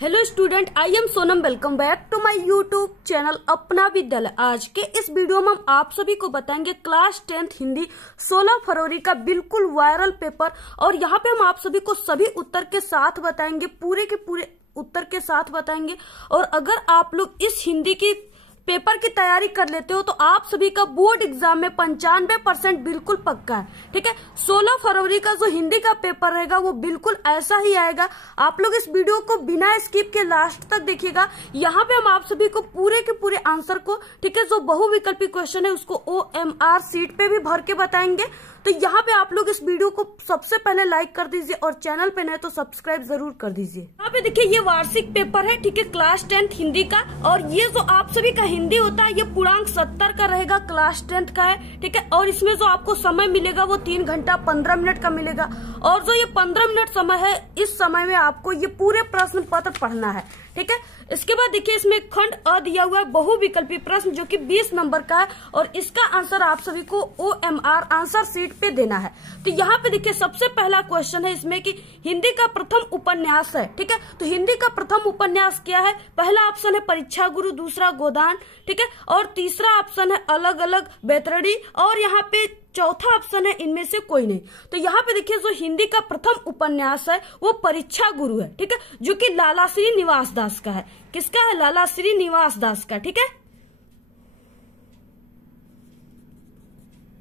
Hello student, I am Sonam. Welcome back to my YouTube channel Apna Vidyalaya. आज के इस video में हम आप सभी को बताएंगे क्लास 10th हिंदी 16 फरवरी का बिल्कुल वायरल पेपर। और यहाँ पे हम आप सभी को सभी उत्तर के साथ बताएंगे, पूरे के पूरे उत्तर के साथ बताएंगे। और अगर आप लोग इस हिंदी की पेपर की तैयारी कर लेते हो तो आप सभी का बोर्ड एग्जाम में 95% बिल्कुल पक्का है। ठीक है, 16 फरवरी का जो हिंदी का पेपर रहेगा वो बिल्कुल ऐसा ही आएगा। आप लोग इस वीडियो को बिना स्किप के लास्ट तक देखिएगा। यहाँ पे हम आप सभी को पूरे के पूरे आंसर को, ठीक है, जो बहुविकल्पी क्वेश्चन है उसको OMR सीट पे भी भर के बताएंगे। तो यहाँ पे आप लोग इस वीडियो को सबसे पहले लाइक कर दीजिए और चैनल पे नए तो सब्सक्राइब जरूर कर दीजिए। यहाँ पे देखिए, ये वार्षिक पेपर है, ठीक है, क्लास 10th हिंदी का। और ये जो आप सभी का हिंदी होता है ये पूर्णांक 70 का रहेगा, क्लास 10th का है। ठीक है, और इसमें जो आपको समय मिलेगा वो 3 घंटा 15 मिनट का मिलेगा। और जो ये 15 मिनट समय है, इस समय में आपको ये पूरे प्रश्न पत्र पढ़ना है। ठीक है, इसके बाद देखिए इसमें खंड अ दिया हुआ है, बहुविकल्पी प्रश्न जो कि 20 नंबर का है। और इसका आंसर आप सभी को OMR आंसर सीट पे देना है। तो यहाँ पे देखिए सबसे पहला क्वेश्चन है इसमें कि हिंदी का प्रथम उपन्यास है। ठीक है, तो हिंदी का प्रथम उपन्यास क्या है? पहला ऑप्शन है परीक्षा गुरु, दूसरा गोदान, ठीक है, और तीसरा ऑप्शन है अलग अलग बैतरणी, और यहाँ पे चौथा ऑप्शन है इनमें से कोई नहीं। तो यहाँ पे देखिए जो हिंदी का प्रथम उपन्यास है वो परीक्षा गुरु है। ठीक है, जो कि लाला श्री निवास दास का है। किसका है? लाला श्री निवास दास का। ठीक है,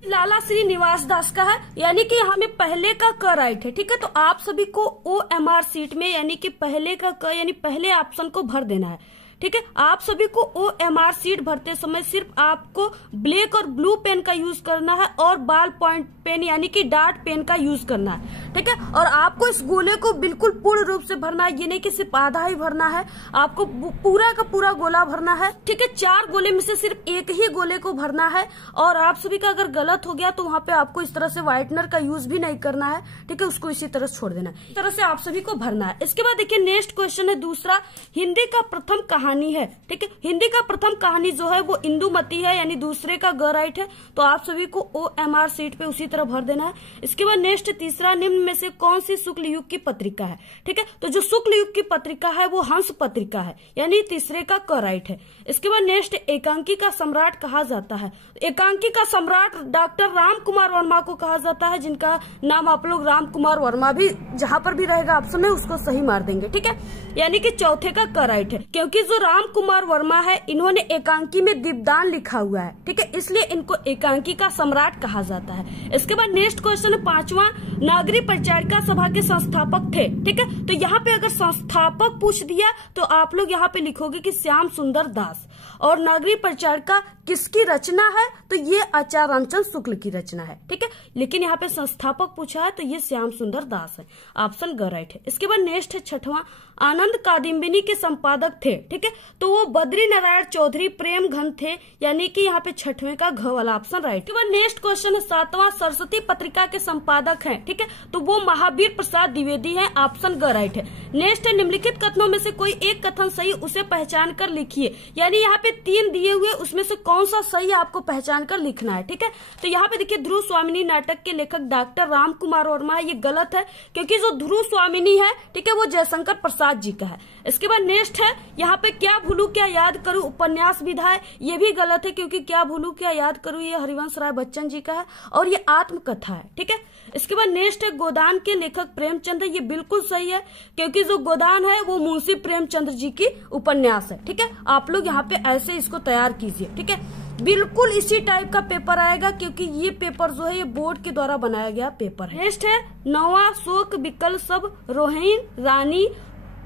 लाला श्री निवास दास का है, यानी कि यहाँ में पहले का क राइट है। ठीक है, तो आप सभी को OMR सीट में यानी कि पहले का क यानी पहले ऑप्शन को भर देना है। ठीक है, आप सभी को OMR सीट भरते समय सिर्फ आपको ब्लैक और ब्लू पेन का यूज करना है और बॉल पॉइंट पेन यानी कि डार्ट पेन का यूज करना है। ठीक है, और आपको इस गोले को बिल्कुल पूर्ण रूप से भरना है, ये नहीं कि सिर्फ आधा ही भरना है, आपको पूरा का पूरा गोला भरना है। ठीक है, 4 गोले में से सिर्फ एक ही गोले को भरना है। और आप सभी का अगर गलत हो गया तो वहाँ पे आपको इस तरह से व्हाइटनर का यूज भी नहीं करना है। ठीक है, उसको इसी तरह छोड़ देना है। इस तरह से आप सभी को भरना है। इसके बाद देखिए नेक्स्ट क्वेश्चन है दूसरा, हिंदी का प्रथम कहानी है। ठीक है, हिंदी का प्रथम कहानी जो है वो इंदुमती है, यानी दूसरे का ग राइट है। तो आप सभी को OMR सीट पे उसी तरह भर देना है। इसके बाद नेक्स्ट तीसरा, निम्न में से कौन सी शुक्ल युग की पत्रिका है? ठीक है, तो जो शुक्ल युग की पत्रिका है वो हंस पत्रिका है, यानी तीसरे का क राइट है। इसके बाद नेक्स्ट, एकांकी का सम्राट कहा जाता है। एकांकी का सम्राट डॉक्टर राम कुमार वर्मा को कहा जाता है, जिनका नाम आप लोग राम कुमार वर्मा भी जहां पर भी रहेगा ऑप्शन में उसको सही मार देंगे। ठीक है, यानी कि चौथे का क राइट है, क्योंकि जो राम कुमार वर्मा है इन्होंने एकांकी में दीपदान लिखा हुआ है। ठीक है, इसलिए इनको एकांकी का सम्राट कहा जाता है। इसके बाद नेक्स्ट क्वेश्चन है 5वां, नागरिक परिचारिका सभा के संस्थापक थे। ठीक है, तो यहाँ पे अगर संस्थापक पूछ दिया तो आप लोग यहाँ पे लिखोगे कि श्याम सुंदर दास। और नागरिक परिचारिका किसकी रचना है? तो ये आचार्य रामचंद्र शुक्ल की रचना है। ठीक है, लेकिन यहाँ पे संस्थापक पूछा है तो ये श्याम सुंदर दास है, ऑप्शन ग राइट है। इसके बाद नेक्स्ट है 6वां, आनंद कादम्बिनी के संपादक थे। ठीक है, तो वो बद्री नारायण चौधरी प्रेम घन थे, यानी कि यहाँ पे 6वें का घ वाला ऑप्शन राइट। इसके बाद नेक्स्ट क्वेश्चन है 7वां, सरस्वती पत्रिका के संपादक हैं। ठीक है, तो वो महावीर प्रसाद द्विवेदी हैं, ऑप्शन ग राइट है। नेक्स्ट है, निम्नलिखित कथनों में से कोई एक कथन सही, उसे पहचान कर लिखिए। यानी यहाँ पे 3 दिए हुए, उसमें से कौन सा सही आपको पहचान कर लिखना है। ठीक है, तो यहाँ पे देखिए ध्रुव स्वामिनी नाटक के लेखक डॉक्टर राम कुमार वर्मा है, ये गलत है, क्योंकि जो ध्रुव स्वामिनी है, ठीक है, वो जयशंकर प्रसाद जी का है। इसके बाद नेक्स्ट है यहाँ पे क्या भूलू क्या याद करूं उपन्यास विधा है, ये भी गलत है, क्योंकि क्या भूलू क्या याद करूं ये हरिवंश राय बच्चन जी का है और ये आत्मकथा है। ठीक है, इसके बाद नेक्स्ट है गोदान के लेखक प्रेमचंद है, ये बिल्कुल सही है, क्योंकि जो गोदान है वो मुंशी प्रेमचंद जी की उपन्यास है। ठीक है, आप लोग यहाँ पे ऐसे इसको तैयार कीजिए। ठीक है, बिल्कुल इसी टाइप का पेपर आएगा, क्योंकि ये पेपर जो है ये बोर्ड के द्वारा बनाया गया पेपर है। नेक्स्ट है 9वां, शोक विकल सब रोहिन रानी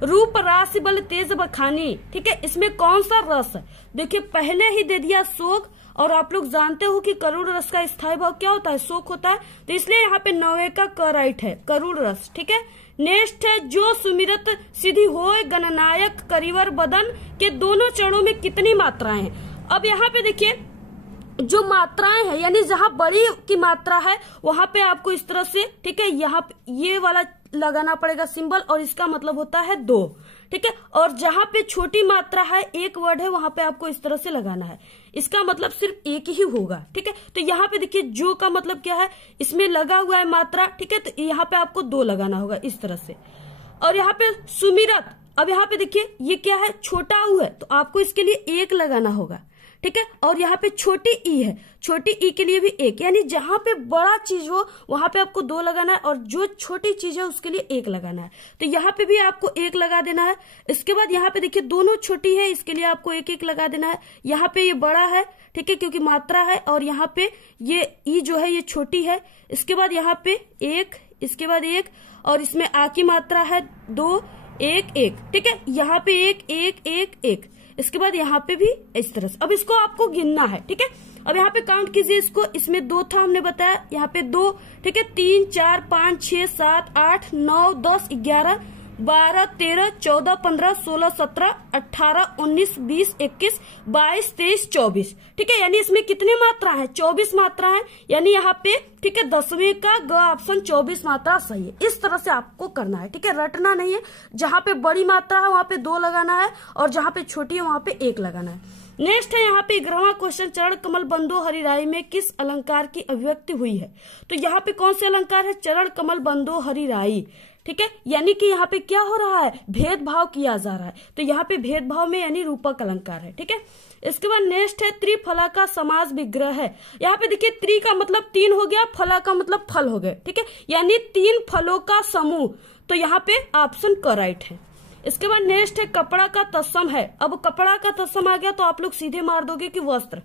रूप राशि बल तेज बखानी। ठीक है, इसमें कौन सा रस है? देखिए पहले ही दे दिया शोक, और आप लोग जानते हो कि करुण रस का स्थायी भाव क्या होता है? शोक होता है, तो इसलिए यहाँ पे 9वें का क राइट है, करुण रस। ठीक है, नेक्स्ट है, जो सुमिरत सिद्धि होय गणनायक करिवर बदन के दोनों चरणों में कितनी मात्राएं हैं? अब यहाँ पे देखिए जो मात्राएं हैं, यानी जहां बड़ी की मात्रा है वहां पे आपको इस तरह से, ठीक है, यहाँ पे ये वाला लगाना पड़ेगा सिंबल, और इसका मतलब होता है 2। ठीक है, और जहां पे छोटी मात्रा है, एक वर्ड है, वहां पे आपको इस तरह से लगाना है, इसका मतलब सिर्फ एक ही होगा। ठीक है, तो यहाँ पे देखिए जो का मतलब क्या है, इसमें लगा हुआ है मात्रा। ठीक है, तो यहाँ पे आपको 2 लगाना होगा इस तरह से। और यहाँ पे सुमिरत अब यहाँ पे देखिए ये क्या है, छोटा ऊ है तो आपको इसके लिए 1 लगाना होगा, ठीक है। और यहाँ पे छोटी ई है, छोटी ई के लिए भी 1, यानी जहां पे बड़ा चीज हो वहां पे आपको 2 लगाना है और जो छोटी चीज है उसके लिए 1 लगाना है। तो यहाँ पे भी आपको 1 लगा देना है। इसके बाद यहाँ पे देखिए दोनों छोटी है, इसके लिए आपको 1-1 लगा देना है। यहाँ पे ये बड़ा है, ठीक है, क्योंकि मात्रा है, और यहाँ पे ये ई जो है ये छोटी है। इसके बाद यहाँ पे 1, इसके बाद 1, और इसमें आ की मात्रा है 2, 1, 1, ठीक है। यहाँ पे 1, 1, 1, 1, इसके बाद यहाँ पे भी इस तरह से। अब इसको आपको गिनना है, ठीक है। अब यहाँ पे काउंट कीजिए इसको, इसमें 2 था हमने बताया, यहाँ पे 2, ठीक है, 3, 4, 5, 6, 7, 8, 9, 10, 11, 12, 13, 14, 15, 16, 17, 18, 19, 20, 21, 22, 23, 24, ठीक है। यानी इसमें कितनी मात्रा है, 24 मात्रा है। यानी यहाँ पे, ठीक है, 10वीं का ग ऑप्शन 24 मात्रा सही है। इस तरह से आपको करना है, ठीक है, रटना नहीं है। जहां पे बड़ी मात्रा है वहां पे 2 लगाना है और जहां पे छोटी है वहां पे 1 लगाना है। नेक्स्ट है यहाँ पे 11वां क्वेश्चन, चरण कमल बंदो हरिराई में किस अलंकार की अभिव्यक्ति हुई है। तो यहाँ पे कौन से अलंकार है, चरण कमल बंदो हरिराई, ठीक है। यानी कि यहाँ पे क्या हो रहा है, भेदभाव किया जा रहा है। तो यहाँ पे भेदभाव में यानी रूपक अलंकार है, ठीक है। इसके बाद नेक्स्ट है त्रिफला का समास विग्रह है। यहाँ पे देखिए त्रि का मतलब 3 हो गया, फला का मतलब फल हो गए, ठीक है, यानी 3 फलों का समूह। तो यहाँ पे ऑप्शन करेक्ट है। इसके बाद नेक्स्ट है कपड़ा का तत्सम है। अब कपड़ा का तत्सम आ गया तो आप लोग सीधे मार दोगे कि वस्त्र,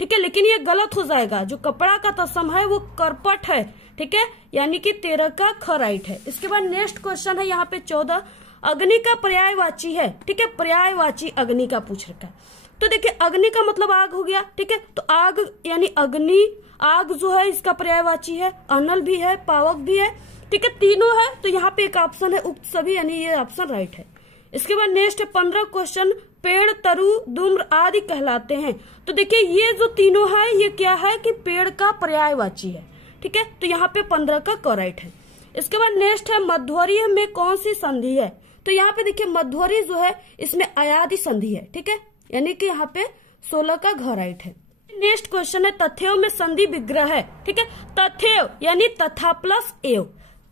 ठीक है, लेकिन ये गलत हो जाएगा। जो कपड़ा का तत्सम है वो करपट है, ठीक है, यानी कि 13 का ख राइट है। इसके बाद नेक्स्ट क्वेश्चन है यहाँ पे 14, अग्नि का पर्यायवाची है, ठीक है, पर्यायवाची अग्नि का पूछ रखा है। तो देखिए अग्नि का मतलब आग हो गया, ठीक है, तो आग यानी अग्नि, आग जो है इसका पर्यायवाची है, अनल भी है, पावक भी है, ठीक है, तीनों है। तो यहाँ पे एक ऑप्शन है उक्त सभी, यानी ये ऑप्शन राइट है। इसके बाद नेक्स्ट है 15 क्वेश्चन, पेड़, तरु, धूम्र आदि कहलाते हैं। तो देखिए ये जो तीनों है ये क्या है कि पेड़ का पर्यायवाची है, ठीक है, तो यहाँ पे 15 का करेक्ट है। इसके बाद नेक्स्ट है मध्वर्य में कौन सी संधि है। तो यहाँ पे देखिए मध्वर्य जो है इसमें अयादि संधि है, ठीक है, यानी कि यहाँ पे 16 का घ राइट है। नेक्स्ट क्वेश्चन है तथ्यव में संधि विग्रह है, ठीक है, तथ्यव यानी तथा प्लस एव,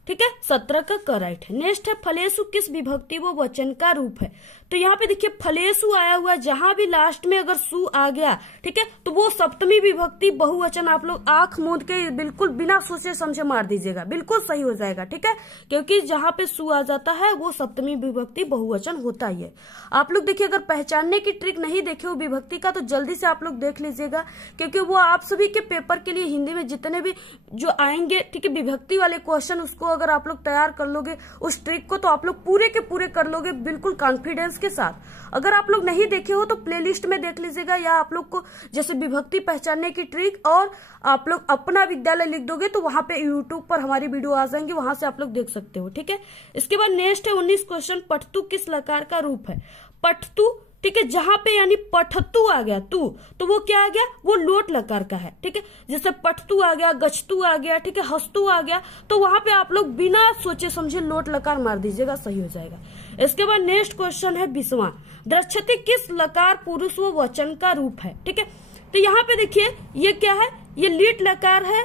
ठीक है, 17 का करेक्ट है। नेक्स्ट है फलेसु किस विभक्ति वो वचन का रूप है। तो यहाँ पे देखिए फलेसु आया हुआ, जहां भी लास्ट में अगर सु आ गया, ठीक है, तो वो सप्तमी विभक्ति बहुवचन। आप लोग आंख मूंद के बिल्कुल बिना सोचे समझे मार दीजिएगा, बिल्कुल सही हो जाएगा, ठीक है, क्योंकि जहां पे सु आ जाता है वो सप्तमी विभक्ति बहुवचन होता ही है। आप लोग देखिए अगर पहचानने की ट्रिक नहीं देखे हो विभक्ति का तो जल्दी से आप लोग देख लीजिएगा, क्योंकि वो आप सभी के पेपर के लिए हिंदी में जितने भी जो आएंगे, ठीक है, विभक्ति वाले क्वेश्चन, उसको अगर आप लोग तैयार कर लोगे उस ट्रिक को तो आप लोग पूरे के पूरे कर लोगे बिल्कुल कॉन्फिडेंस के साथ। अगर आप लोग नहीं देखे हो तो प्लेलिस्ट में देख लीजिएगा, या आप लोग को जैसे विभक्ति पहचानने की ट्रिक और आप लोग अपना विद्यालय लिख दोगे तो वहां पे यूट्यूब पर हमारी वीडियो आ जाएंगी, वहां से आप लोग देख सकते हो, ठीक है। इसके बाद नेक्स्ट है 19 क्वेश्चन, पठतु किस लकार का रूप है। पठतु, ठीक है, जहां पे यानी पठतु आ गया तू, तो वो क्या आ गया, वो लोट लकार का है, ठीक है। जैसे पठतु आ गया, गचतु आ गया, ठीक है, हस्तु आ गया, तो वहां पे आप लोग बिना सोचे समझे लोट लकार मार दीजिएगा, सही हो जाएगा। इसके बाद नेक्स्ट क्वेश्चन है 20वां, द्रक्षति किस लकार पुरुष व वचन का रूप है, ठीक है। तो यहाँ पे देखिए ये क्या है, ये लीट लकार है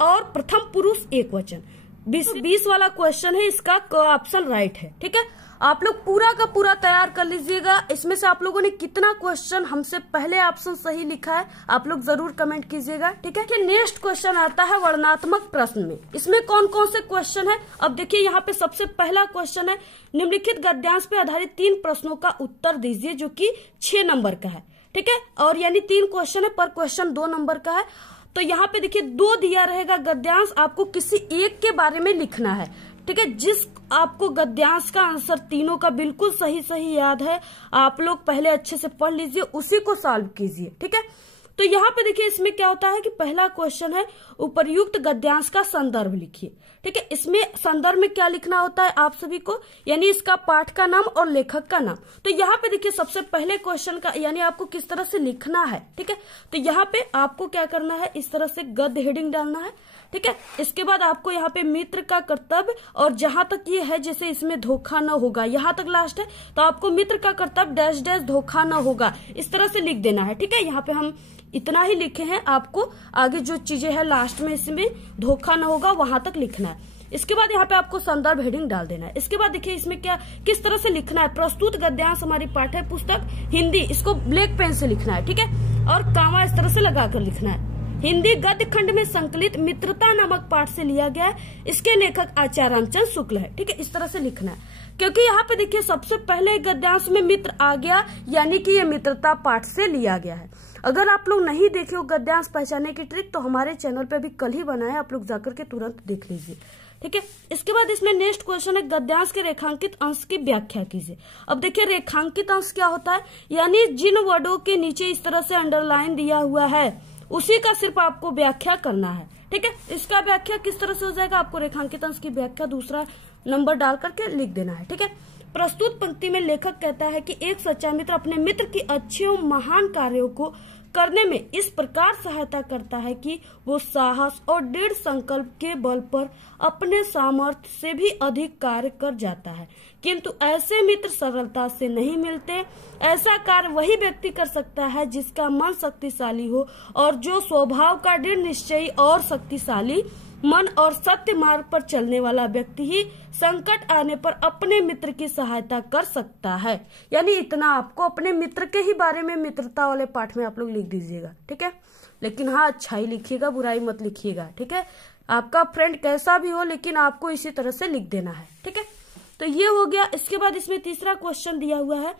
और प्रथम पुरुष एक वचन। 20 वाला क्वेश्चन है, इसका ऑप्शन राइट है, ठीक है। आप लोग पूरा का पूरा तैयार कर लीजिएगा। इसमें से आप लोगों ने कितना क्वेश्चन हमसे पहले ऑप्शन सही लिखा है आप लोग जरूर कमेंट कीजिएगा, ठीक है। नेक्स्ट क्वेश्चन आता है वर्णनात्मक प्रश्न में। इसमें कौन कौन से क्वेश्चन है, अब देखिए यहाँ पे सबसे पहला क्वेश्चन है, निम्नलिखित गद्यांश पे आधारित 3 प्रश्नों का उत्तर दीजिए, जो कि 6 नंबर का है, ठीक है, और यानी 3 क्वेश्चन है, पर क्वेश्चन 2 नंबर का है। तो यहाँ पे देखिए 2 दिया रहेगा गद्यांश, आपको किसी एक के बारे में लिखना है, ठीक है। जिस आपको गद्यांश का आंसर तीनों का बिल्कुल सही याद है, आप लोग पहले अच्छे से पढ़ लीजिए, उसी को सॉल्व कीजिए, ठीक है। तो यहाँ पे देखिए इसमें क्या होता है कि पहला क्वेश्चन है उपर्युक्त गद्यांश का संदर्भ लिखिए, ठीक है। इसमें संदर्भ में क्या लिखना होता है आप सभी को, यानी इसका पाठ का नाम और लेखक का नाम। तो यहाँ पे देखिए सबसे पहले क्वेश्चन का यानी आपको किस तरह से लिखना है, ठीक है। तो यहाँ पे आपको क्या करना है, इस तरह से गद्य हेडिंग डालना है, ठीक है। इसके बाद आपको यहाँ पे मित्र का कर्तव्य, और जहां तक ये है जैसे इसमें धोखा न होगा, यहाँ तक लास्ट है, तो आपको मित्र का कर्तव्य डैश डैश धोखा न होगा, इस तरह से लिख देना है, ठीक है। यहाँ पे हम इतना ही लिखे हैं, आपको आगे जो चीजें हैं लास्ट में इसमें धोखा न होगा वहां तक लिखना है। इसके बाद यहाँ पे आपको संदर्भ हेडिंग डाल देना है। इसके बाद देखिए इसमें क्या किस तरह से लिखना है। प्रस्तुत गद्यांश हमारी पाठ्य पुस्तक हिंदी, इसको ब्लैक पेन से लिखना है, ठीक है, और कामा इस तरह से लगाकर लिखना है। हिंदी गद्य खंड में संकलित मित्रता नामक पाठ से लिया गया है। इसके लेखक आचार्य रामचंद्र शुक्ल है, ठीक है, इस तरह से लिखना है। क्योंकि यहाँ पे देखिए सबसे पहले गद्यांश में मित्र आ गया, यानी कि ये मित्रता पाठ से लिया गया है। अगर आप लोग नहीं देखे हो गद्यांश पहचानने की ट्रिक तो हमारे चैनल पे अभी कल ही बनाया है, आप लोग जाकर के तुरंत देख लीजिए, ठीक है। इसके बाद इसमें नेक्स्ट क्वेश्चन है, गद्यांश के रेखांकित अंश की व्याख्या कीजिए। अब देखिए रेखांकित अंश क्या होता है, यानी जिन वर्डों के नीचे इस तरह से अंडरलाइन दिया हुआ है उसी का सिर्फ आपको व्याख्या करना है, ठीक है। इसका व्याख्या किस तरह से हो जाएगा, आपको रेखांकित अंश की व्याख्या दूसरा नंबर डाल करके लिख देना है, ठीक है। प्रस्तुत पंक्ति में लेखक कहता है कि एक सच्चा मित्र अपने मित्र की अच्छे और महान कार्यों को करने में इस प्रकार सहायता करता है कि वो साहस और दृढ़ संकल्प के बल पर अपने सामर्थ्य से भी अधिक कार्य कर जाता है, किंतु ऐसे मित्र सरलता से नहीं मिलते। ऐसा कार्य वही व्यक्ति कर सकता है जिसका मन शक्तिशाली हो और जो स्वभाव का दृढ़ निश्चयी और शक्तिशाली मन और सत्य मार्ग पर चलने वाला व्यक्ति ही संकट आने पर अपने मित्र की सहायता कर सकता है। यानी इतना आपको अपने मित्र के ही बारे में मित्रता वाले पाठ में आप लोग लिख दीजिएगा, ठीक है। लेकिन हाँ, अच्छाई लिखिएगा, बुराई मत लिखिएगा, ठीक है। आपका फ्रेंड कैसा भी हो लेकिन आपको इसी तरह से लिख देना है, ठीक है। तो ये हो गया। इसके बाद इसमें तीसरा क्वेश्चन दिया हुआ है,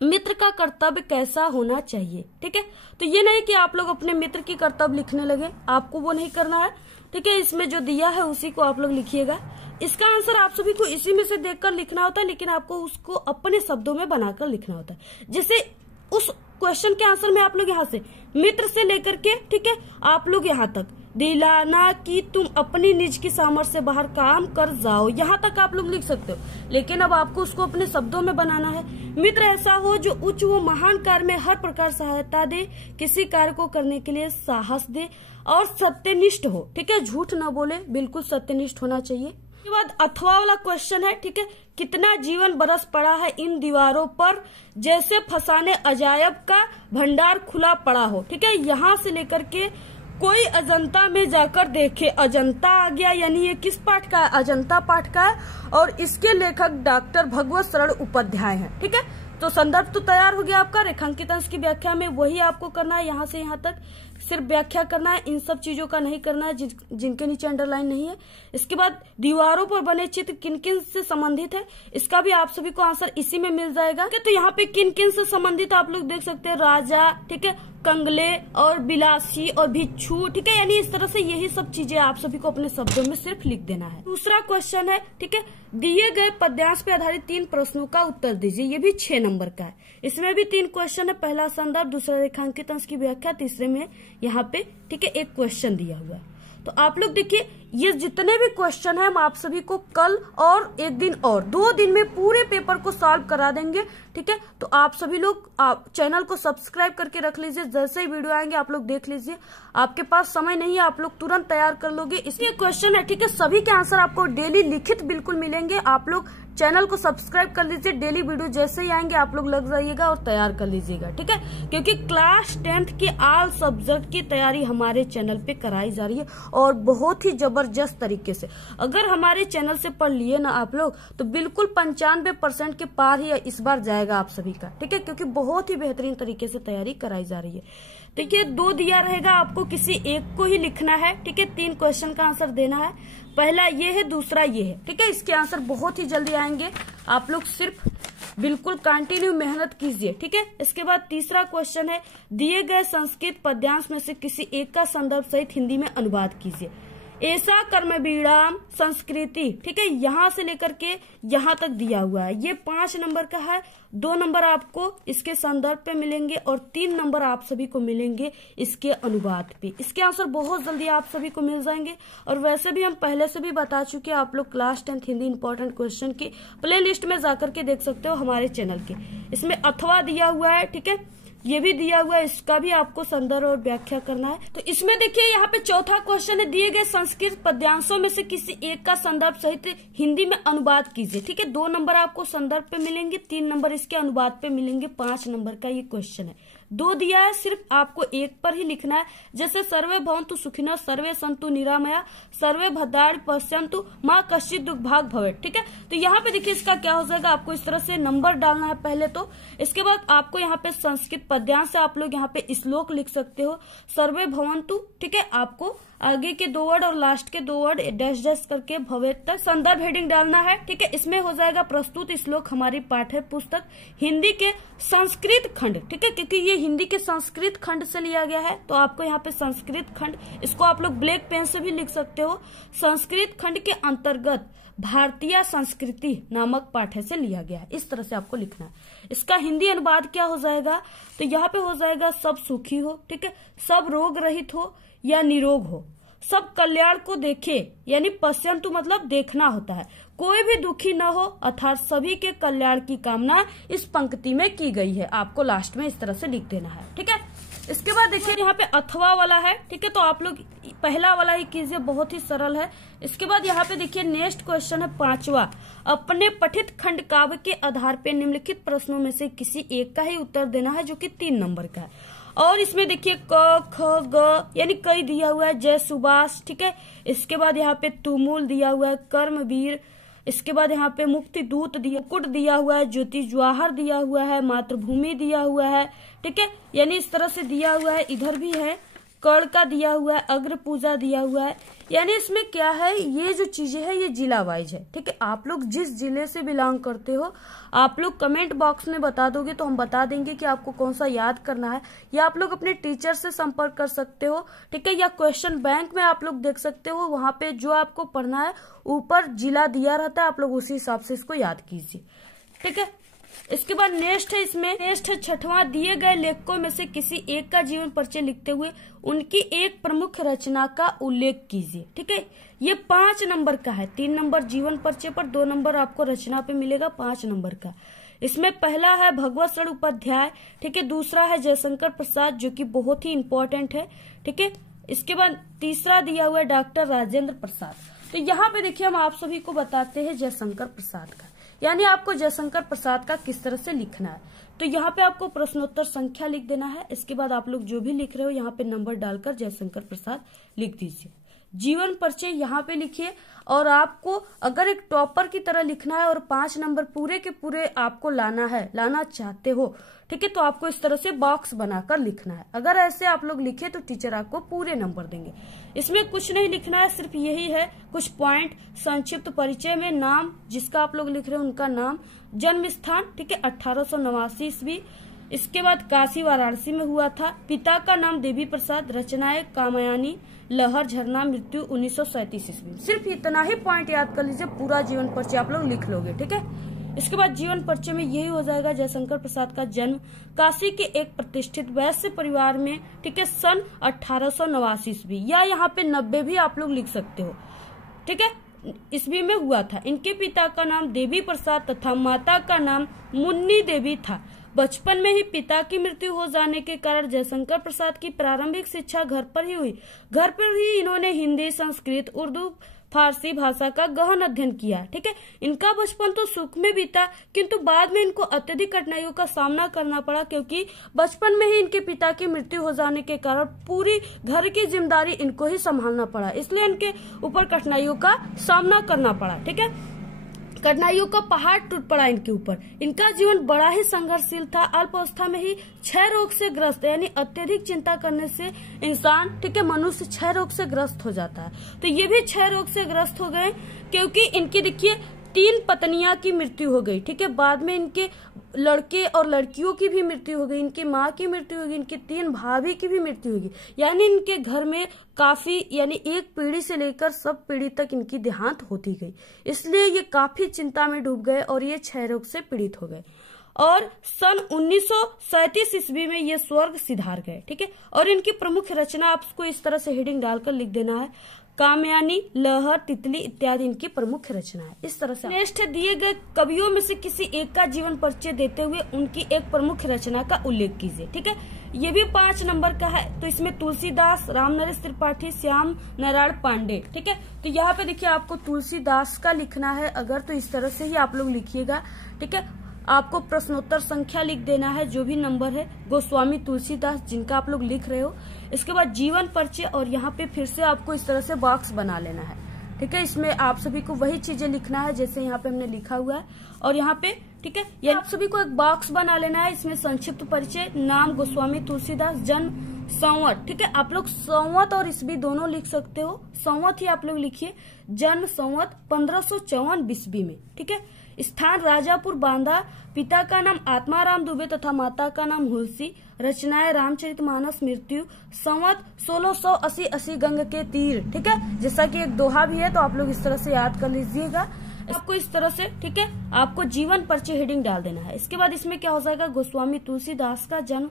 मित्र का कर्तव्य कैसा होना चाहिए, ठीक है। तो ये नहीं कि आप लोग अपने मित्र की कर्तव्य लिखने लगे, आपको वो नहीं करना है, ठीक है। इसमें जो दिया है उसी को आप लोग लिखिएगा। इसका आंसर आप सभी को इसी में से देखकर लिखना होता है, लेकिन आपको उसको अपने शब्दों में बनाकर लिखना होता है। जैसे उस क्वेश्चन के आंसर में आप लोग यहाँ से मित्र से लेकर के, ठीक है, आप लोग यहाँ तक दिलाना कि तुम अपनी निज की सामर्थ्य से बाहर काम कर जाओ, यहाँ तक आप लोग लिख सकते हो। लेकिन अब आपको उसको अपने शब्दों में बनाना है। मित्र ऐसा हो जो उच्च व महान कार्य में हर प्रकार सहायता दे, किसी कार्य को करने के लिए साहस दे और सत्यनिष्ठ हो, ठीक है, झूठ न बोले, बिल्कुल सत्यनिष्ठ होना चाहिए। इसके बाद अथवा वाला क्वेश्चन है, ठीक है, कितना जीवन बरस पड़ा है इन दीवारों पर जैसे फसाने अजायब का भंडार खुला पड़ा हो, ठीक है। यहाँ से लेकर के कोई अजंता में जाकर देखे, अजंता आ गया, यानी ये किस पाठ का है, अजंता पाठ का है, और इसके लेखक डॉक्टर भगवत शरण उपाध्याय हैं, ठीक है। तो संदर्भ तो तैयार हो गया आपका। रेखांकित अंश की व्याख्या में वही आपको करना है, यहाँ से यहाँ तक सिर्फ व्याख्या करना है, इन सब चीजों का नहीं करना है जिनके नीचे अंडरलाइन नहीं है। इसके बाद दीवारों पर बने चित्र किन किन से संबंधित है, इसका भी आप सभी को आंसर इसी में मिल जाएगा। तो यहाँ पे किन किन से संबंधित आप लोग देख सकते हैं, राजा, ठीक है, कंगले और बिलासी और भिक्षु, ठीक है। यानी इस तरह से यही सब चीजें आप सभी को अपने शब्दों में सिर्फ लिख देना है। दूसरा क्वेश्चन है, ठीक है, दिए गए पद्यांश पे आधारित 3 प्रश्नों का उत्तर दीजिए। ये भी 6 नंबर का है। इसमें भी 3 क्वेश्चन है, पहला संदर्भ, दूसरा रेखांकित अंश की व्याख्या, तीसरे में यहाँ पे, ठीक है, एक क्वेश्चन दिया हुआ है। तो आप लोग देखिए ये जितने भी क्वेश्चन है हम आप सभी को कल और एक दिन और 2 दिन में पूरे पेपर को सॉल्व करा देंगे, ठीक है। तो आप सभी लोग आप चैनल को सब्सक्राइब करके रख लीजिए, जैसे ही वीडियो आएंगे आप लोग देख लीजिए। आपके पास समय नहीं है, आप लोग तुरंत तैयार कर लोगे। इसलिए क्वेश्चन है, ठीक है, सभी के आंसर आपको डेली लिखित बिल्कुल मिलेंगे। आप लोग चैनल को सब्सक्राइब कर लीजिए, डेली वीडियो जैसे ही आएंगे आप लोग लग जाइएगा और तैयार कर लीजिएगा, ठीक है। क्योंकि क्लास 10th के ऑल सब्जेक्ट की तैयारी हमारे चैनल पे कराई जा रही है और बहुत ही जबरदस्त तरीके से। अगर हमारे चैनल से पढ़ लिए ना आप लोग तो बिल्कुल 95% के पार ही इस बार जाएगा आप सभी का, ठीक है, क्योंकि बहुत ही बेहतरीन तरीके से तैयारी कराई जा रही है। देखिए 2 दिया रहेगा, आपको किसी एक को ही लिखना है, ठीक है। 3 क्वेश्चन का आंसर देना है, पहला ये है, दूसरा ये है, ठीक है। इसके आंसर बहुत ही जल्दी आएंगे, आप लोग सिर्फ बिल्कुल कंटिन्यू मेहनत कीजिए, ठीक है। इसके बाद तीसरा क्वेश्चन है, दिए गए संस्कृत पद्यांश में से किसी एक का संदर्भ सहित हिंदी में अनुवाद कीजिए। ऐसा कर्म विराम संस्कृति, ठीक है, यहाँ से लेकर के यहाँ तक दिया हुआ है। ये 5 नंबर का है, 2 नंबर आपको इसके संदर्भ पे मिलेंगे और 3 नंबर आप सभी को मिलेंगे इसके अनुवाद पे। इसके आंसर बहुत जल्दी आप सभी को मिल जाएंगे। और वैसे भी हम पहले से भी बता चुके हैं, आप लोग class 10th Hindi important question की प्ले लिस्ट में जाकर के देख सकते हो हमारे चैनल के। इसमें अथवा दिया हुआ है, ठीक है, ये भी दिया हुआ है, इसका भी आपको संदर्भ और व्याख्या करना है। तो इसमें देखिए यहाँ पे चौथा क्वेश्चन है, दिए गए संस्कृत पद्यांशों में से किसी एक का संदर्भ सहित हिंदी में अनुवाद कीजिए, ठीक है। 2 नंबर आपको संदर्भ पे मिलेंगे, 3 नंबर इसके अनुवाद पे मिलेंगे, 5 नंबर का ये क्वेश्चन है। 2 दिया है, सिर्फ आपको एक पर ही लिखना है। जैसे सर्वे भवन्तु सुखिनः, सर्वे सन्तु निरामया, सर्वे भद्राणि पश्यन्तु, मा कश्चित् दुर्भाग् भवेत्। ठीक है, तो यहाँ पे देखिए इसका क्या हो जाएगा, आपको इस तरह से नंबर डालना है पहले तो। इसके बाद आपको यहाँ पे संस्कृत पद्यांश से आप लोग यहाँ पे श्लोक लिख सकते हो, सर्वे भवन्तु। ठीक है, आपको आगे के 2 वर्ड और लास्ट के 2 वर्ड डैश डैश करके भवेत् तक संदर्भ हेडिंग डालना है। ठीक है, इसमें हो जाएगा प्रस्तुत श्लोक हमारी पाठ्य पुस्तक हिंदी के संस्कृत खंड। ठीक है, क्योंकि ये हिंदी के संस्कृत खंड से लिया गया है, तो आपको यहाँ पे संस्कृत खंड, इसको आप लोग ब्लैक पेन से भी लिख सकते हो। संस्कृत खंड के अंतर्गत भारतीय संस्कृति नामक पाठ्य से लिया गया है, इस तरह से आपको लिखना है। इसका हिंदी अनुवाद क्या हो जाएगा, तो यहाँ पे हो जाएगा सब सुखी हो। ठीक है, सब रोग रहित हो या निरोग हो, सब कल्याण को देखे, यानी पश्यन्तु मतलब देखना होता है, कोई भी दुखी न हो, अर्थात सभी के कल्याण की कामना इस पंक्ति में की गई है। आपको लास्ट में इस तरह से लिख देना है। ठीक है, इसके बाद देखिए यहाँ पे अथवा वाला है। ठीक है, तो आप लोग पहला वाला ही कीजिए, बहुत ही सरल है। इसके बाद यहाँ पे देखिए नेक्स्ट क्वेश्चन है 5वां, अपने पठित खंड काव्य के आधार पे निम्नलिखित प्रश्नों में से किसी एक का ही उत्तर देना है, जो कि 3 नंबर का है। और इसमें देखिए क ख ग यानी कई दिया हुआ है, जय सुभाष। ठीक है, इसके बाद यहाँ पे तुमुल दिया हुआ है, कर्मवीर। इसके बाद यहाँ पे मुक्ति दूत दिया, कुट दिया हुआ है, ज्योति जवाहर दिया हुआ है, मातृभूमि दिया हुआ है। ठीक है, यानी इस तरह से दिया हुआ है। इधर भी है, कर्ण का दिया हुआ है, अग्र पूजा दिया हुआ है। यानी इसमें क्या है, ये जो चीजें है ये जिला वाइज है। ठीक है, आप लोग जिस जिले से बिलोंग करते हो, आप लोग कमेंट बॉक्स में बता दोगे तो हम बता देंगे कि आपको कौन सा याद करना है, या आप लोग अपने टीचर से संपर्क कर सकते हो। ठीक है, या क्वेश्चन बैंक में आप लोग देख सकते हो, वहां पे जो आपको पढ़ना है ऊपर जिला दिया रहता है, आप लोग उसी हिसाब से इसको याद कीजिए। ठीक है, इसके बाद नेक्स्ट है, इसमें नेक्स्ट है 6वां, दिए गए लेखकों में से किसी एक का जीवन परिचय लिखते हुए उनकी एक प्रमुख रचना का उल्लेख कीजिए। ठीक है, ये 5 नंबर का है, 3 नंबर जीवन परिचय पर, 2 नंबर आपको रचना पे मिलेगा 5 नंबर का। इसमें पहला है भगवत शरण उपाध्याय। ठीक है, दूसरा है जयशंकर प्रसाद, जो कि बहुत ही इंपॉर्टेंट है। ठीक है, इसके बाद तीसरा दिया हुआ है डॉक्टर राजेंद्र प्रसाद। तो यहाँ पे देखिए हम आप सभी को बताते हैं जयशंकर प्रसाद का, यानी आपको जयशंकर प्रसाद का किस तरह से लिखना है। तो यहाँ पे आपको प्रश्नोत्तर संख्या लिख देना है। इसके बाद आप लोग जो भी लिख रहे हो यहाँ पे नंबर डालकर जयशंकर प्रसाद लिख दीजिए। जीवन परिचय यहाँ पे लिखिए, और आपको अगर एक टॉपर की तरह लिखना है और 5 नंबर पूरे के पूरे आपको लाना चाहते हो, ठीक है, तो आपको इस तरह से बॉक्स बनाकर लिखना है। अगर ऐसे आप लोग लिखे तो टीचर आपको पूरे नंबर देंगे। इसमें कुछ नहीं लिखना है, सिर्फ यही है कुछ पॉइंट। संक्षिप्त परिचय में नाम, जिसका आप लोग लिख रहे हो उनका नाम, जन्म स्थान, ठीक है, 1889 ईस्वी। इसके बाद काशी वाराणसी में हुआ था। पिता का नाम देवी प्रसाद, रचनाएं कामयानी, लहर, झरना, मृत्यु 1937 ईस्वी। सिर्फ इतना ही पॉइंट याद कर लीजिए, पूरा जीवन परिचय आप लोग लिख लोगे। ठीक है, इसके बाद जीवन परिचय में यही हो जाएगा जयशंकर प्रसाद का जन्म काशी के एक प्रतिष्ठित वैश्य परिवार में, ठीक है, सन 1889 ईस्वी, या यहाँ पे 90 भी आप लोग लिख सकते हो। ठीक है, ईस्वी में हुआ था। इनके पिता का नाम देवी प्रसाद तथा माता का नाम मुन्नी देवी था। बचपन में ही पिता की मृत्यु हो जाने के कारण जयशंकर प्रसाद की प्रारंभिक शिक्षा घर पर ही हुई। घर पर ही इन्होंने हिंदी, संस्कृत, उर्दू, फारसी भाषा का गहन अध्ययन किया। ठीक है, इनका बचपन तो सुख में बीता, किंतु बाद में इनको अत्यधिक कठिनाइयों का सामना करना पड़ा, क्योंकि बचपन में ही इनके पिता की मृत्यु हो जाने के कारण पूरी घर की जिम्मेदारी इनको ही संभालना पड़ा, इसलिए इनके ऊपर कठिनाइयों का सामना करना पड़ा। ठीक है, कठिनाइयों का पहाड़ टूट पड़ा इनके ऊपर। इनका जीवन बड़ा ही संघर्षशील था। अल्पावस्था में ही 6 रोग से ग्रस्त, यानी अत्यधिक चिंता करने से इंसान, ठीक है, मनुष्य 6 रोग से ग्रस्त हो जाता है। तो ये भी 6 रोग से ग्रस्त हो गए, क्योंकि इनकी देखिए 3 पत्नियां की मृत्यु हो गई। ठीक है, बाद में इनके लड़के और लड़कियों की भी मृत्यु हो गई, इनकी माँ की मृत्यु होगी, इनकी 3 भाभी की भी मृत्यु होगी। यानी इनके घर में काफी, यानी एक पीढ़ी से लेकर सब पीढ़ी तक इनकी देहांत होती गई, इसलिए ये काफी चिंता में डूब गए और ये 6 रोग से पीड़ित हो गए। और सन 1937 ईस्वी में ये स्वर्ग सिधार गए। ठीक है, और इनकी प्रमुख रचना आपको इस तरह से हेडिंग डालकर लिख देना है, कामयानी, लहर, तितली इत्यादि इनकी प्रमुख रचना है। इस तरह से नेक्स्ट है, दिए गए कवियों में से किसी एक का जीवन परिचय देते हुए उनकी एक प्रमुख रचना का उल्लेख कीजिए। ठीक है, ये भी 5 नंबर का है। तो इसमें तुलसीदास, रामनरेश त्रिपाठी, श्याम नारायण पांडे। ठीक है, तो यहाँ पे देखिए आपको तुलसीदास का लिखना है, अगर तो इस तरह से ही आप लोग लिखिएगा। ठीक है, आपको प्रश्नोत्तर संख्या लिख देना है, जो भी नंबर है, गोस्वामी तुलसीदास जिनका आप लोग लिख रहे हो। इसके बाद जीवन परिचय, और यहाँ पे फिर से आपको इस तरह से बॉक्स बना लेना है, ठीक है। इसमें आप सभी को वही चीजें लिखना है जैसे यहाँ पे हमने लिखा हुआ है, और यहाँ पे ठीक है, ये आप सभी को एक बॉक्स बना लेना है। इसमें संक्षिप्त परिचय, नाम गोस्वामी तुलसीदास, जन्म, संवत, ठीक है। आप लोग संवत और ईस्वी दोनों लिख सकते हो, संवत ही आप लोग लिखिए। जन्म संवत 1554 बीसवी में, ठीक है। स्थान राजापुर बांदा, पिता का नाम आत्माराम दुबे तथा माता का नाम हुलसी, रचनाएं रामचरितमानस, मृत्यु संवत 1680 गंग के तीर, ठीक है। जैसा कि एक दोहा भी है तो आप लोग इस तरह से याद कर लीजिएगा। आपको इस तरह से, ठीक है, आपको जीवन परिचय हेडिंग डाल देना है। इसके बाद इसमें क्या हो जाएगा, गोस्वामी तुलसीदास का जन्म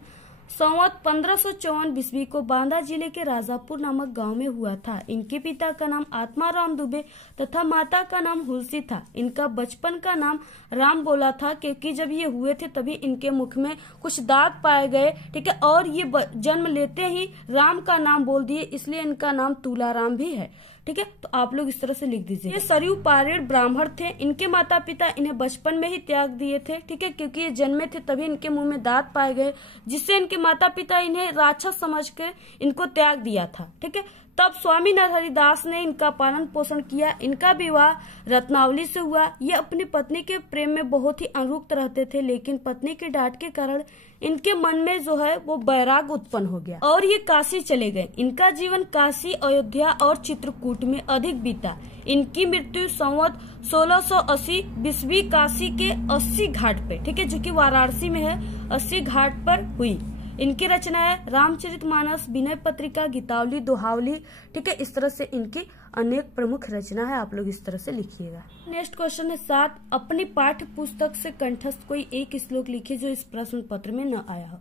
संवत 1554 बीसवी को बांदा जिले के राजापुर नामक गांव में हुआ था। इनके पिता का नाम आत्माराम दुबे तथा माता का नाम हुलसी था। इनका बचपन का नाम राम बोला था क्योंकि जब ये हुए थे तभी इनके मुख में कुछ दाग पाए गए, ठीक है, और ये जन्म लेते ही राम का नाम बोल दिए, इसलिए इनका नाम तुलाराम भी है, ठीक है। तो आप लोग इस तरह से लिख दीजिए। ये सरयू पारेड़ ब्राह्मण थे। इनके माता पिता इन्हें बचपन में ही त्याग दिए थे, ठीक है, क्योंकि ये जन्मे थे तभी इनके मुंह में दांत पाए गए, जिससे इनके माता पिता इन्हें राक्षस समझकर इनको त्याग दिया था, ठीक है। तब स्वामी नरहरिदास ने इनका पालन पोषण किया। इनका विवाह रत्नावली से हुआ। ये अपनी पत्नी के प्रेम में बहुत ही अनुरक्त रहते थे, लेकिन पत्नी के डांट के कारण इनके मन में जो है वो वैराग उत्पन्न हो गया और ये काशी चले गए। इनका जीवन काशी, अयोध्या और चित्रकूट में अधिक बीता। इनकी मृत्यु संवत 1680 बीसवी काशी के 80 घाट पे, ठीक है, जो कि वाराणसी में है, 80 घाट पर हुई। इनकी रचनाएं रामचरितमानस, विनय पत्रिका, गीतावली, दोहावली, ठीक है, इस तरह से इनकी अनेक प्रमुख रचना है। आप लोग इस तरह से लिखिएगा। नेक्स्ट क्वेश्चन है 7, अपनी पाठ्य पुस्तक से कंठस्थ कोई एक श्लोक लिखिए जो इस प्रश्न पत्र में न आया हो।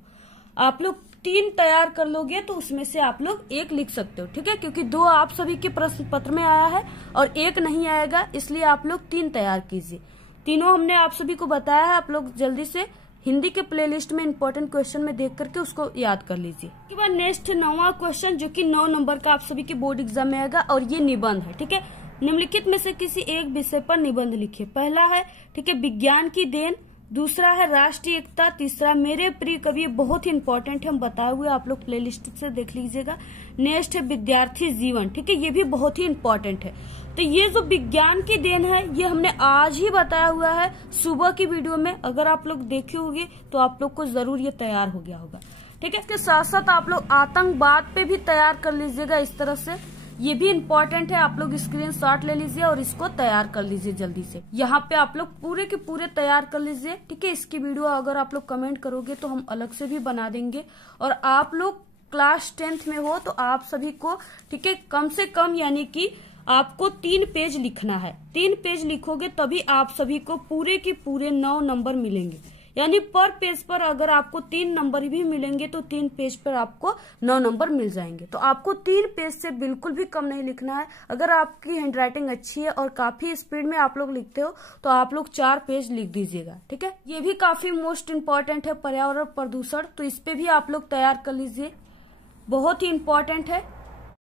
आप लोग 3 तैयार कर लोगे तो उसमें से आप लोग 1 लिख सकते हो, ठीक है, क्योंकि 2 आप सभी के प्रश्न पत्र में आया है और 1 नहीं आएगा, इसलिए आप लोग 3 तैयार कीजिए। तीनों हमने आप सभी को बताया है, आप लोग जल्दी से हिंदी के प्लेलिस्ट में इंपॉर्टेंट क्वेश्चन में देख करके उसको याद कर लीजिए। उसके बाद नेक्स्ट 9वां क्वेश्चन जो कि 9 नंबर का आप सभी के बोर्ड एग्जाम में आएगा और ये निबंध है, ठीक है। निम्नलिखित में से किसी एक विषय पर निबंध लिखिए। पहला है, ठीक है, विज्ञान की देन, दूसरा है राष्ट्रीय एकता, तीसरा मेरे प्रिय कवि, बहुत ही इंपॉर्टेंट है, हम बताए हुए, आप लोग प्लेलिस्ट से देख लीजिएगा। नेक्स्ट है विद्यार्थी जीवन, ठीक है, ये भी बहुत ही इंपॉर्टेंट है। तो ये जो विज्ञान की देन है ये हमने आज ही बताया हुआ है सुबह की वीडियो में, अगर आप लोग देखे होंगे तो आप लोग को जरूर ये तैयार हो गया होगा, ठीक है। इसके साथ साथ आप लोग आतंकवाद पे भी तैयार कर लीजिएगा इस तरह से, ये भी इम्पोर्टेंट है। आप लोग स्क्रीनशॉट ले लीजिए और इसको तैयार कर लीजिए जल्दी से। यहाँ पे आप लोग पूरे के पूरे तैयार कर लीजिए, ठीक है। इसकी वीडियो अगर आप लोग कमेंट करोगे तो हम अलग से भी बना देंगे। और आप लोग क्लास 10th में हो तो आप सभी को, ठीक है, कम से कम यानी कि आपको 3 पेज लिखना है। 3 पेज लिखोगे तभी आप सभी को पूरे के पूरे 9 नंबर मिलेंगे, यानी पर पेज पर अगर आपको 3 नंबर भी मिलेंगे तो 3 पेज पर आपको 9 नंबर मिल जाएंगे। तो आपको 3 पेज से बिल्कुल भी कम नहीं लिखना है। अगर आपकी हैंडराइटिंग अच्छी है और काफी स्पीड में आप लोग लिखते हो तो आप लोग 4 पेज लिख दीजिएगा, ठीक है। ये भी काफी मोस्ट इम्पोर्टेंट है, पर्यावरण प्रदूषण, तो इस पे भी आप लोग तैयार कर लीजिए, बहुत ही इम्पोर्टेंट है।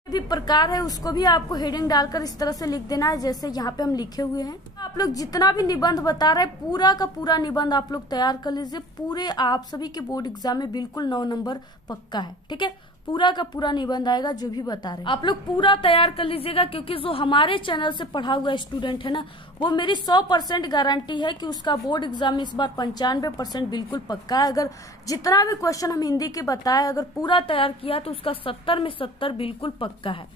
भी प्रकार है उसको भी आपको हेडिंग डालकर इस तरह से लिख देना है जैसे यहाँ पे हम लिखे हुए हैं। आप लोग जितना भी निबंध बता रहे हैं पूरा का पूरा निबंध आप लोग तैयार कर लीजिए। पूरे आप सभी के बोर्ड एग्जाम में बिल्कुल 9 नंबर पक्का है, ठीक है। पूरा का पूरा निबंध आएगा जो भी बता रहे हैं, आप लोग पूरा तैयार कर लीजिएगा, क्योंकि जो हमारे चैनल से पढ़ा हुआ स्टूडेंट है ना, वो मेरी 100% गारंटी है कि उसका बोर्ड एग्जाम में इस बार 95% बिल्कुल पक्का है। अगर जितना भी क्वेश्चन हम हिंदी के बताए अगर पूरा तैयार किया तो उसका 70 में 70 बिल्कुल पक्का है,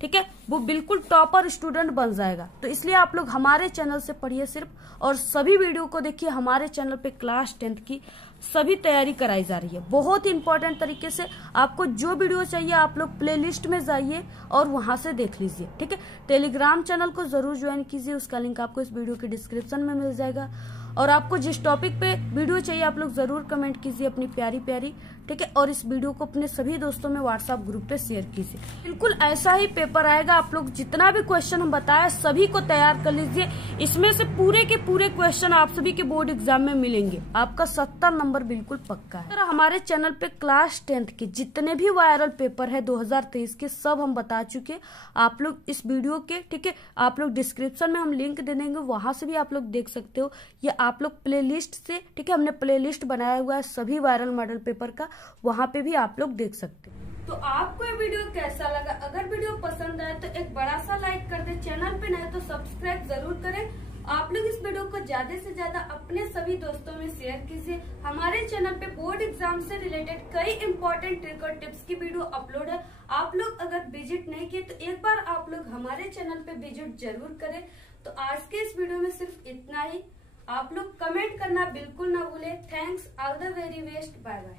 ठीक है। वो बिल्कुल टॉपर स्टूडेंट बन जाएगा। तो इसलिए आप लोग हमारे चैनल से पढ़िए सिर्फ, और सभी वीडियो को देखिए। हमारे चैनल पे क्लास 10th की सभी तैयारी कराई जा रही है बहुत ही इंपॉर्टेंट तरीके से। आपको जो वीडियो चाहिए आप लोग प्लेलिस्ट में जाइए और वहां से देख लीजिए, ठीक है। टेलीग्राम चैनल को जरूर ज्वाइन कीजिए, उसका लिंक आपको इस वीडियो के डिस्क्रिप्शन में मिल जाएगा। और आपको जिस टॉपिक पे वीडियो चाहिए आप लोग जरूर कमेंट कीजिए अपनी प्यारी प्यारी, ठीक है। और इस वीडियो को अपने सभी दोस्तों में व्हाट्सएप ग्रुप पे शेयर कीजिए। बिल्कुल ऐसा ही पेपर आएगा। आप लोग जितना भी क्वेश्चन हम बताया सभी को तैयार कर लीजिए। इसमें से पूरे के पूरे क्वेश्चन आप सभी के बोर्ड एग्जाम में मिलेंगे। आपका 70 नंबर बिल्कुल पक्का है। हमारे चैनल पे क्लास 10th के जितने भी वायरल पेपर है 2023 के सब हम बता चुके। आप लोग इस वीडियो के, ठीक है, आप लोग डिस्क्रिप्शन में हम लिंक दे देंगे, वहां से भी आप लोग देख सकते हो। ये आप लोग प्लेलिस्ट से, ठीक है, हमने प्लेलिस्ट बनाया हुआ है सभी वायरल मॉडल पेपर का, वहां पे भी आप लोग देख सकते हैं। तो आपको ये वीडियो कैसा लगा? अगर वीडियो पसंद आए तो एक बड़ा सा लाइक कर दे, चैनल पे नए तो सब्सक्राइब जरूर करें। आप लोग इस वीडियो को ज्यादा से ज्यादा अपने सभी दोस्तों में शेयर कीजिए। हमारे चैनल पे बोर्ड एग्जाम से रिलेटेड कई इंपॉर्टेंट ट्रिक और टिप्स की वीडियो अपलोड है। आप लोग अगर विजिट नहीं किए तो एक बार आप लोग हमारे चैनल पे विजिट जरूर करें। तो आज के इस वीडियो में सिर्फ इतना ही। आप लोग कमेंट करना बिल्कुल ना भूले। Thanks, all the very best, bye bye.